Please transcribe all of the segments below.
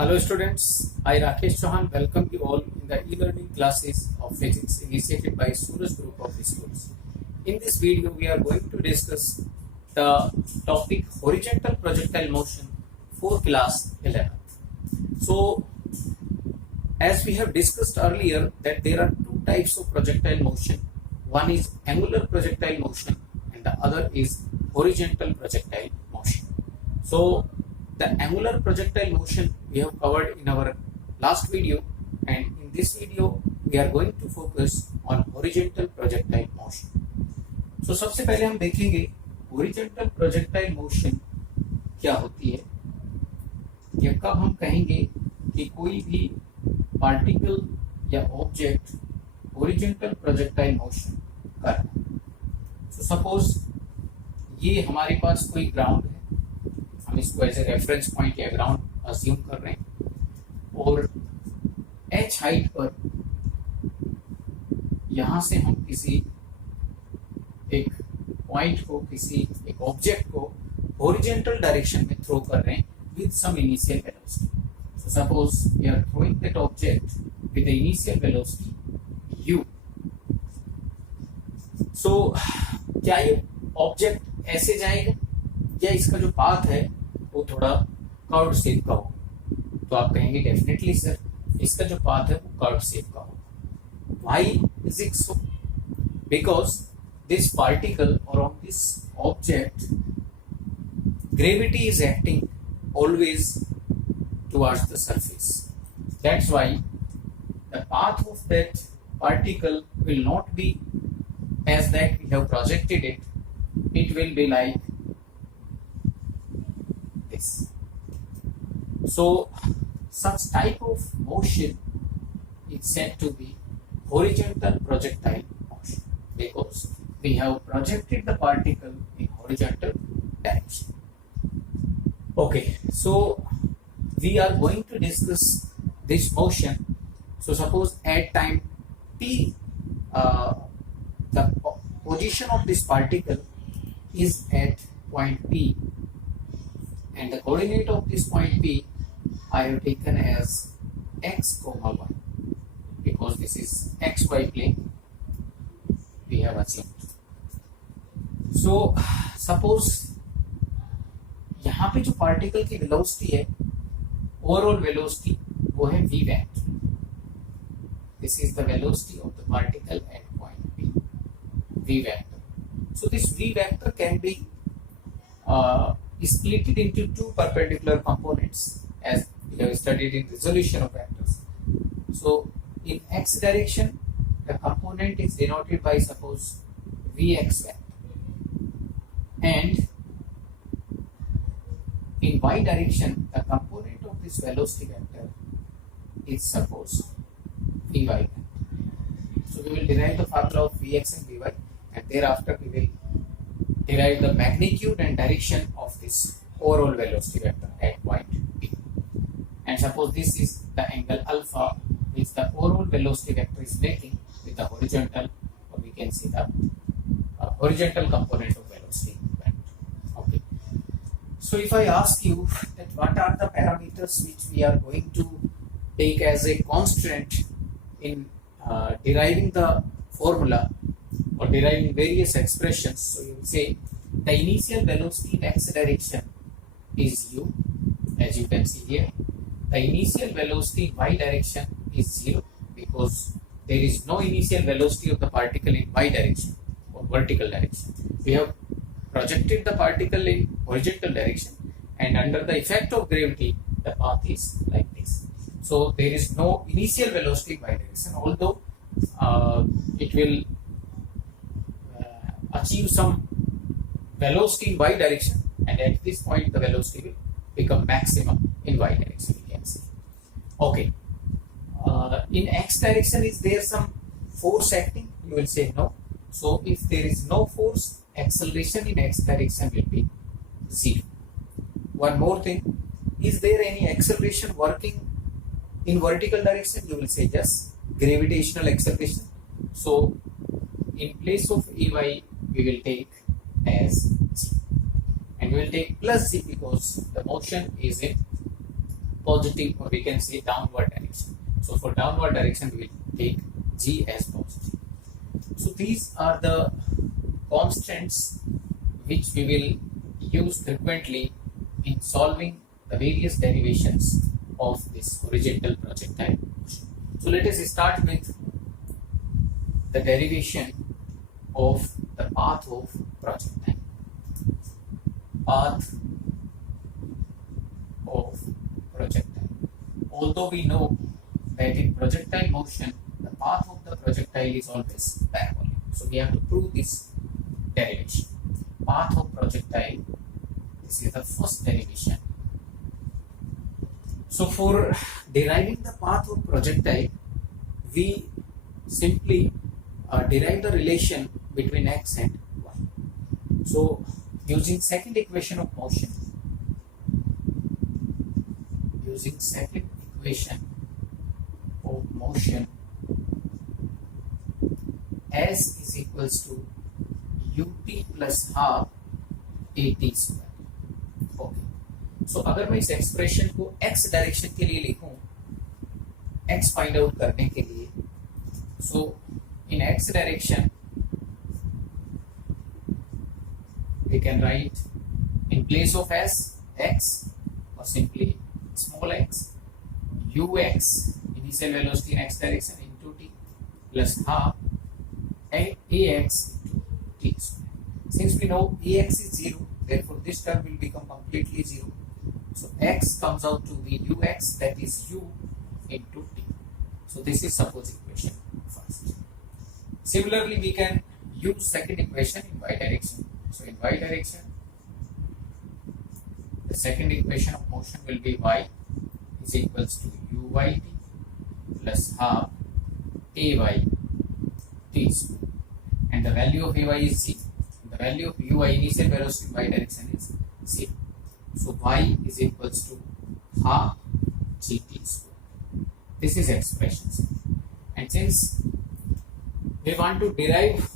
Hello students, I Rakesh Chauhan welcome you all in the e-learning classes of physics initiated by Suraj group of schools. In this video we are going to discuss the topic horizontal projectile motion for class 11. So as we have discussed earlier that there are two types of projectile motion. One is angular projectile motion and the other is horizontal projectile motion. So the angular projectile motion we have covered in our last video, and in this video we are going to focus on horizontal projectile motion. So सबसे पहले हम देखेंगे horizontal projectile motion क्या होती है या कब हम कहेंगे कि कोई भी पार्टिकल या ऑब्जेक्ट horizontal projectile motion कर रहा है. So suppose ये हमारे पास कोई ग्राउंड है, हम इसको एज ए रेफरेंस पॉइंट या ग्राउंड अज्यूम कर रहे हैं और h हाइट पर यहां से हम किसी एक पॉइंट को किसी एक ऑब्जेक्ट को हॉरिजॉन्टल डायरेक्शन में थ्रो कर रहे हैं with some initial velocity. So suppose we are throwing that object with the initial velocity u. So क्या ये ऑब्जेक्ट ऐसे जाएगा या इसका जो पाथ है वो थोड़ा कर्व शेप का होगा? तो आप कहेंगे डेफिनेटली सर इसका जो पाथ है वो कर्व शेप का होगा. Why is it so? Because this particle or on this object gravity is acting always towards the surface. That's why the path of that particle will not be as that we have projected it. It will be like this. So such type of motion is said to be horizontal projectile motion because we have projected the particle in horizontal direction. Okay, so we are going to discuss this motion. So suppose at time t the position of this particle is at point P and the coordinate of this point P I have taken as x comma y because this is xy plane we have achieved. So suppose यहाँ पे जो particle की velocity है overall velocity वो है v vector. This is the velocity of the particle at point P, v vector. So this v vector can be split it into two perpendicular components as we have studied in resolution of vectors. So in x direction the component is denoted by suppose vx vector, and in y direction the component of this velocity vector is suppose vy vector. So we will derive the formula of vx and vy, and thereafter we will derive the magnitude and direction of this overall velocity vector at point P. And suppose this is the angle alpha which the overall velocity vector is making with the horizontal, or we can see the horizontal component of velocity vector. Okay. So if I ask you that what are the parameters which we are going to take as a constant in deriving the formula or deriving various expressions, so you will say the initial velocity in x direction is u, as you can see here. The initial velocity in y direction is 0 because there is no initial velocity of the particle in y direction or vertical direction. We have projected the particle in horizontal direction, and under the effect of gravity the path is like this. So there is no initial velocity in y direction, although it will achieve some velocity in y direction, and at this point the velocity will become maximum in y direction, we can see. Okay, in x direction is there some force acting? You will say no. So if there is no force, acceleration in x direction will be 0. One more thing, is there any acceleration working in vertical direction? You will say yes, gravitational acceleration. So in place of Ey we will take as g, and we will take plus g because the motion is in positive, or we can say downward direction. So for downward direction, we will take g as positive. So these are the constants which we will use frequently in solving the various derivations of this horizontal projectile motion. So let us start with the derivation of the path of projectile. Path of projectile. Although we know that in projectile motion, the path of the projectile is always parabolic. So we have to prove this derivation. Path of projectile, this is the first derivation. So for deriving the path of projectile, we simply derive the relation between x and y. So using second equation of motion, s is equals to ut plus half at square. Okay, so अगर मैं इस expression को x direction के लिए लिखूं, x find out करने के लिए, सो इन x direction we can write in place of s x or simply small x, ux initial velocity in x direction into t plus half ax into t square. Since we know ax is 0, therefore this term will become completely 0. So x comes out to be ux, that is u into t. So this is supposed equation first. Similarly, we can use second equation in y direction. So in y direction, the second equation of motion will be y is equals to uyt plus half ay t square, and the value of ay is 0. The value of uy, initial velocity in y direction, is 0. So y is equals to half gt square. This is expressions. And since we want to derive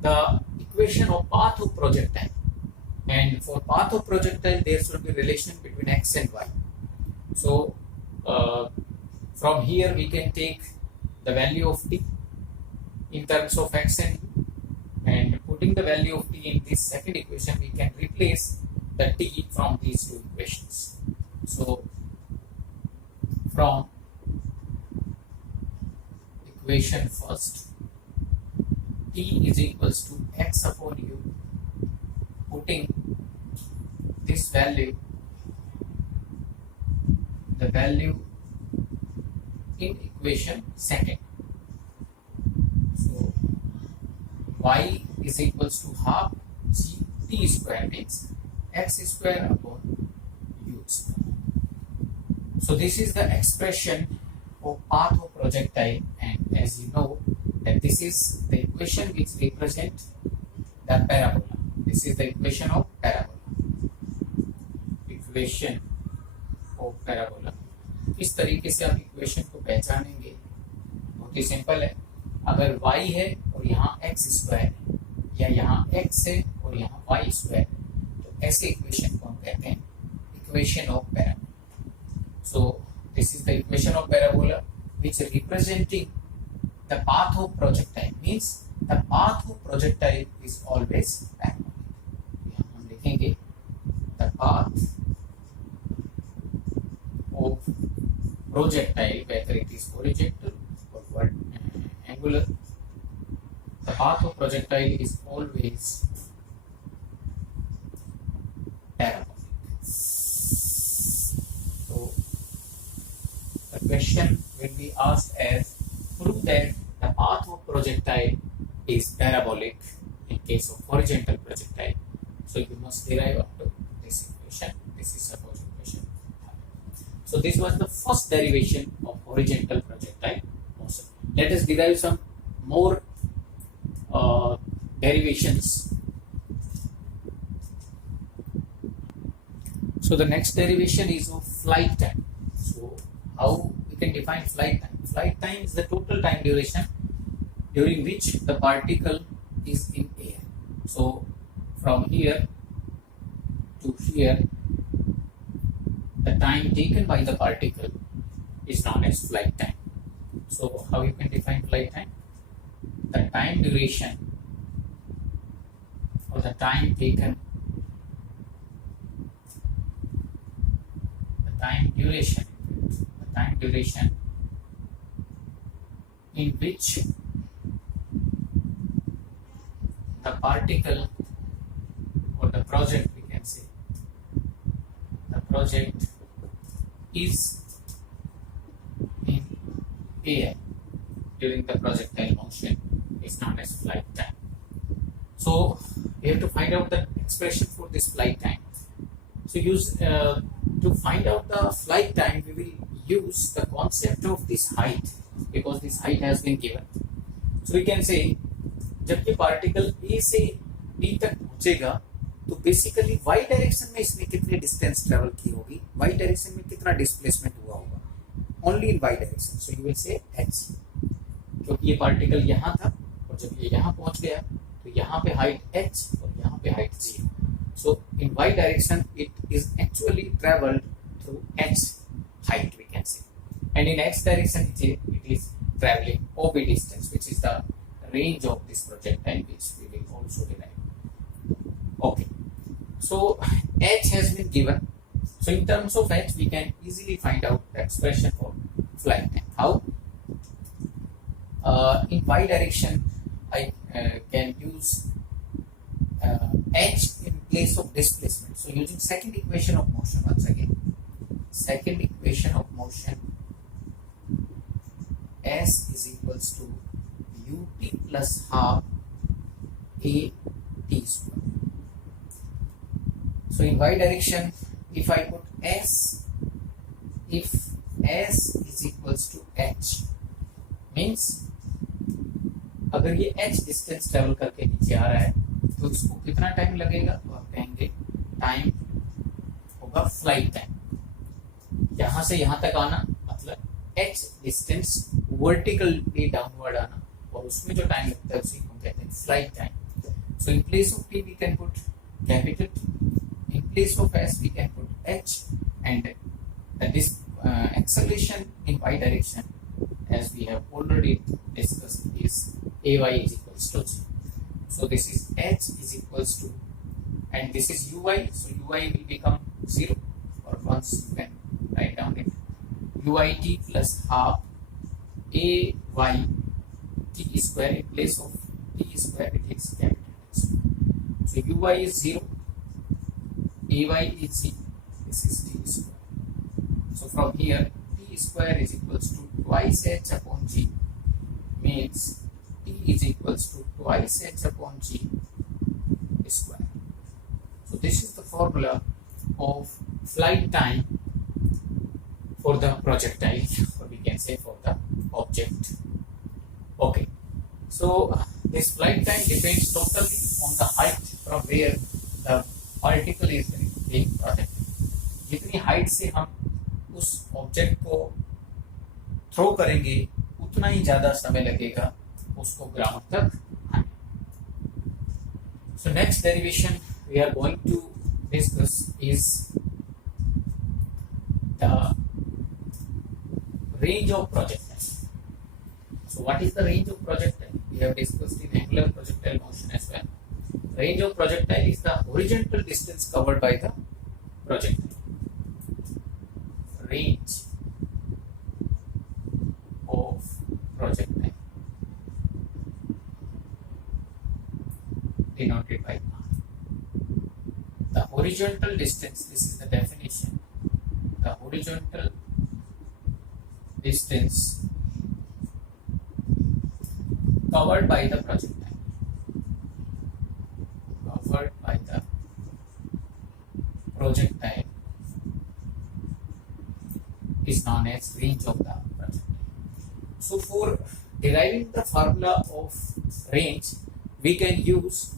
the equation of path of projectile, and for path of projectile there should be relation between x and y. So from here we can take the value of t in terms of x and u, and putting the value of t in this second equation, we can replace the t from these two equations. So from equation first, t is equals to x upon u, putting this value, the value in equation second. So y is equals to half t square, means x square upon u square. So this is the expression of path of projectile, and as you know that this is the equation which represent the parabola. This is the equation of parabola. Equation of parabola. किस तरीके से आप equation को पहचानेंगे? बहुत ही simple है. अगर y है और यहाँ x स्क्वायर है, या यहाँ x है और यहाँ y स्क्वायर है, तो ऐसे इक्वेशन को हम कहते हैं equation of parabola. So this is the equation of parabola which representing the path of projectile, means the path of projectile is always parabolic. यहाँ हम लिखेंगे the path of projectile, whether it is horizontal or angular, the path of projectile is always parabolic. So the question will be asked as, prove that the path of projectile is parabolic in case of horizontal projectile. So you must derive up to this equation. This is supposed equation. So this was the first derivation of horizontal projectile motion. Let us derive some more derivations. So the next derivation is of flight time. So how we can define flight time? Flight time is the total time duration during which the particle is in air. So from here to here, the time taken by the particle is known as flight time. So how you can define flight time? The time duration or the time taken, the time duration in which the particle or the project, we can say, the project is in air during the projectile motion is known as flight time. So we have to find out the expression for this flight time. So to find out the flight time, we will use the concept of this height, because this height has been given. So we can say जब ये particle A से B तक पहुंचेगा तो basically Y direction में इसने कितने distance travel की होगी, वाई डायरेक्शन में कितना डिस्प्लेसमेंट हुआ होगा, only in y direction. So you will say h, क्योंकि ये पार्टिकल यहाँ था और जब ये यहाँ पहुंच गया तो यहाँ पे हाइट एच और यहाँ पे height g. So in y direction it is actually travelled through h height, we can say, and in x direction it is traveling ob distance, which is the range of this projectile, which we will also derive. Okay, so h has been given. So in terms of h, we can easily find out the expression for flight time. How? In y direction, I can use h in place of displacement. So using second equation of motion, once again, second equation of motion, s is equals to ut plus half a t square. So in y direction, if I put s, if s is equals to h, means अगर ये h distance travel करके नीचे आ रहा है तो इसको कितना time लगेगा, तो आप कहेंगे टाइम होगा फ्लाइट टाइम. यहां से यहां तक आना मतलब h डिस्टेंस वर्टिकली डाउनवर्ड आना, और उसमें जो टाइम लगता है उसी को हम कहते हैं flight time. So in place of t we can put capital, in place of s we can put h, and this acceleration in y direction, as we have already discussed, is ay is equals to g. So this is h is equals to, and this is uy, so uy will become 0, or once you can write down it, uit plus half ay t square, in place of t square it is capital T square. So uy is 0, ay is g, this is t square. So from here t square is equals to twice h upon g, means t is equals to twice h upon g square. So this is the formula of flight time for the projectile, or we can say for the object. Okay, so this flight time depends totally on the height from where the particle is being projected. जितनी height से हम उस object को throw करेंगे उतना ही ज्यादा समय लगेगा उसको ग्राउंड तक आने. So next derivation we are going to discuss is the range of projectile. So what is the range of projectile? We have discussed in angular projectile motion as well. Range of projectile is the horizontal distance covered by the projectile. Range of projectile denoted by r. The horizontal distance, this is the definition, the horizontal distance covered by the projectile, covered by the projectile is known as range of the projectile. So for deriving the formula of range, we can use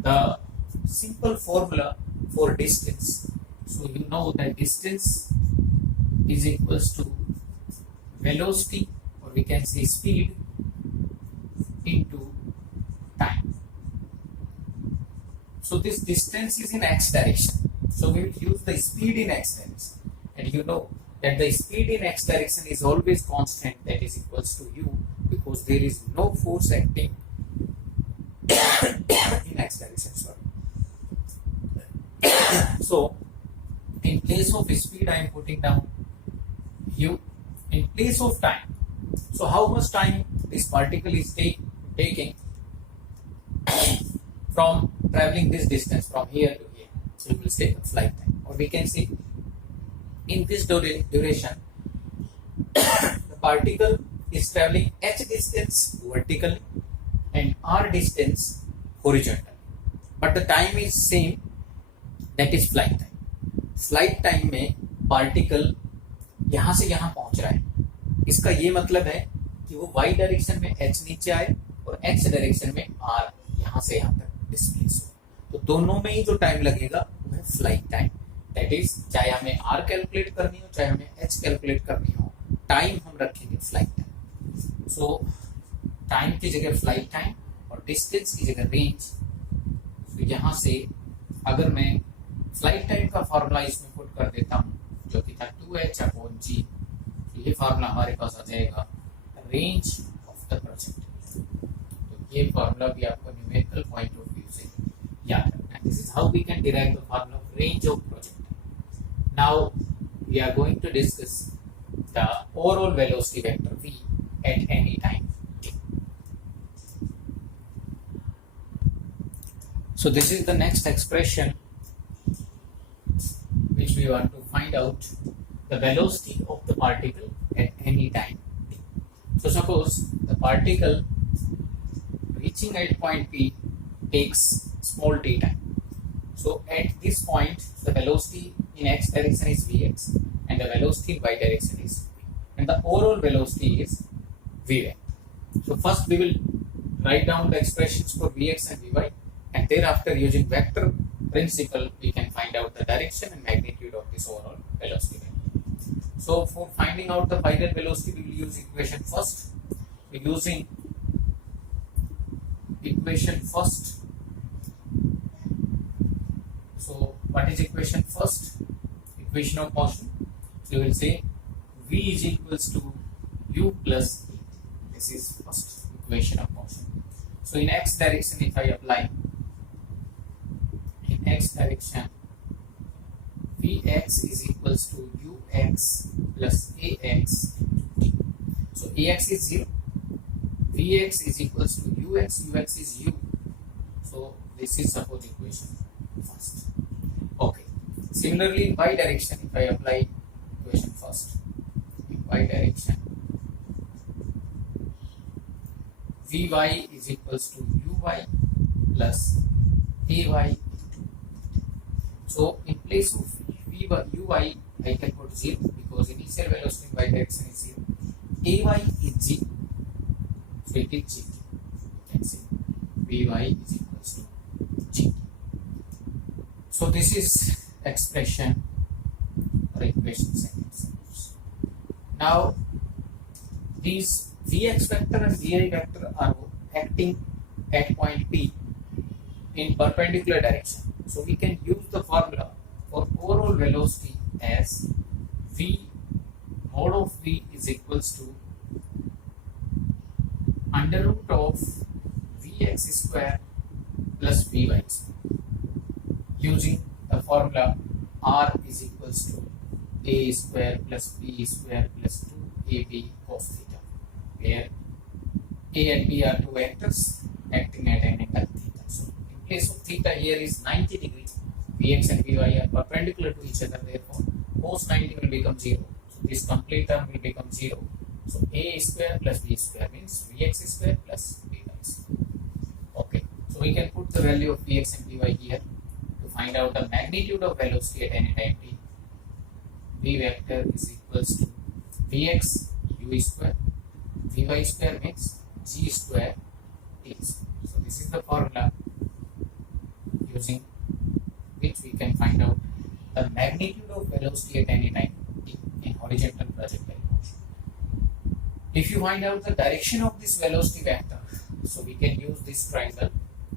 the simple formula for distance. So you know that distance is equals to velocity, or we can say speed, into time. So this distance is in x direction. So we will use the speed in x direction. and you know that the speed in x direction is always constant, that is equals to u, because there is no force acting in x direction. Sorry. So in place of speed I am putting down u. In place of time, so how much time this particle is taking from traveling this distance from here to here? So we will say the flight time, or we can say in this duration the particle is traveling h distance vertically and r distance horizontally, but the time is same, that is flight time. Flight time में particle यहां से यहां पहुंच रहा है, इसका ये मतलब है कि वो y डायरेक्शन में h नीचे आए और x डायरेक्शन में r यहां से यहां तक डिस्प्लेस हो, तो दोनों में ही जो टाइम लगेगा वो है फ्लाइट टाइम। दैट इज चाहे हमें r कैलकुलेट करनी हो चाहे हमें h कैलकुलेट करनी हो, टाइम हम रखेंगे फ्लाइट टाइम। सो टाइम की जगह फ्लाइट टाइम और डिस्टेंस की जगह रेंज। तो यहां से अगर मैं फ्लाइट टाइम का फॉर्मूला इसमें पुट कर देता हूं जो कि था 2h/g, तो ये फॉर्मूला हमारे पास आ जाएगा रेंज ऑफ द प्रोजेक्टाइल। तो ये फॉर्मूला भी आपको न्यूमेरिकल पॉइंट ऑफ व्यू से याद रखना है। This is how we can derive the formula of range of projectile. Now we are going to discuss the overall velocity vector v at any time t. So this is the next expression which we want to find out the velocity of the particle at any time t. So suppose the particle reaching at point P takes small t time. So at this point the velocity in x direction is vx and the velocity in y direction is v, and the overall velocity is v vector. So first we will write down the expressions for vx and vy, and thereafter using vector principle we can find out the direction and magnitude of this overall velocity vector. So for finding out the final velocity we will use equation first. We're using equation first. So what is equation first? Equation of motion. So we will say v is equals to u plus e. This is first equation of motion. So in x direction if I apply in x direction Vx is equals to ux plus ax into t. So ax is 0, Vx is equals to ux is u. So this is suppose equation first. Okay. Similarly in y direction if I apply equation first, in y direction Vy is equals to uy plus ay. So in place of uy I can put 0 because initial velocity in y direction is 0. Ay is g, so it is gt. You can say Vy is equals to gt. So this is expression or equation second. Now these Vx vector and Vi vector are acting at point P in perpendicular direction. So we can use the formula for overall velocity as V mod of V is equals to under root of Vx square plus Vy square, using the formula R is equals to A square plus B square plus 2AB cos theta, where A and B are two vectors acting at an angle theta. So in place of theta here is 90 degrees. Vx and Vy are perpendicular to each other, therefore cos 90 will become 0. So this complete term will become 0. So A square plus B square means Vx square plus Vy square. Okay. So we can put the value of Vx and Vy here to find out the magnitude of velocity at any time t. V vector is equals to Vx u square, Vy square means g square t square. So this is the formula using which we can find out the magnitude of velocity at any time t in horizontal projectile motion. If you find out the direction of this velocity vector, so we can use this triangle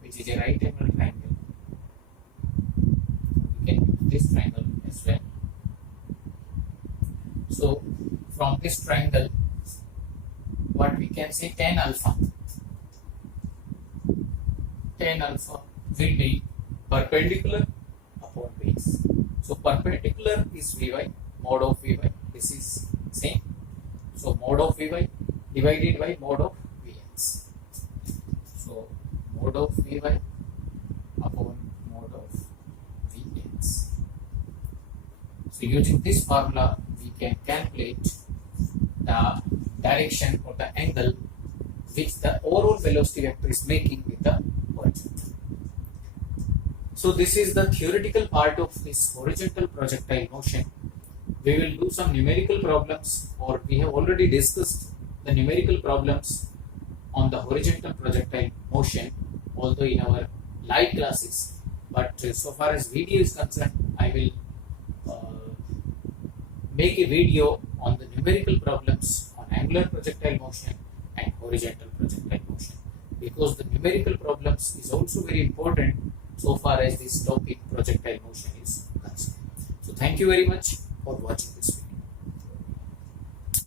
which is a right angle triangle. We can use this triangle as well. So from this triangle, what we can say, tan alpha will be perpendicular upon base. So perpendicular is Vy, mod of Vy. This is same. So mod of Vy divided by mod of Vx. So mod of Vy upon mod of Vx. So using this formula, we can calculate the direction or the angle which the overall velocity vector is making with the horizontal. So this is the theoretical part of this horizontal projectile motion. We will do some numerical problems, or we have already discussed the numerical problems on the horizontal projectile motion, although in our live classes. But so far as video is concerned, I will make a video on the numerical problems on angular projectile motion and horizontal projectile motion, because the numerical problems is also very important so far as this topic projectile motion is concerned. So thank you very much for watching this video.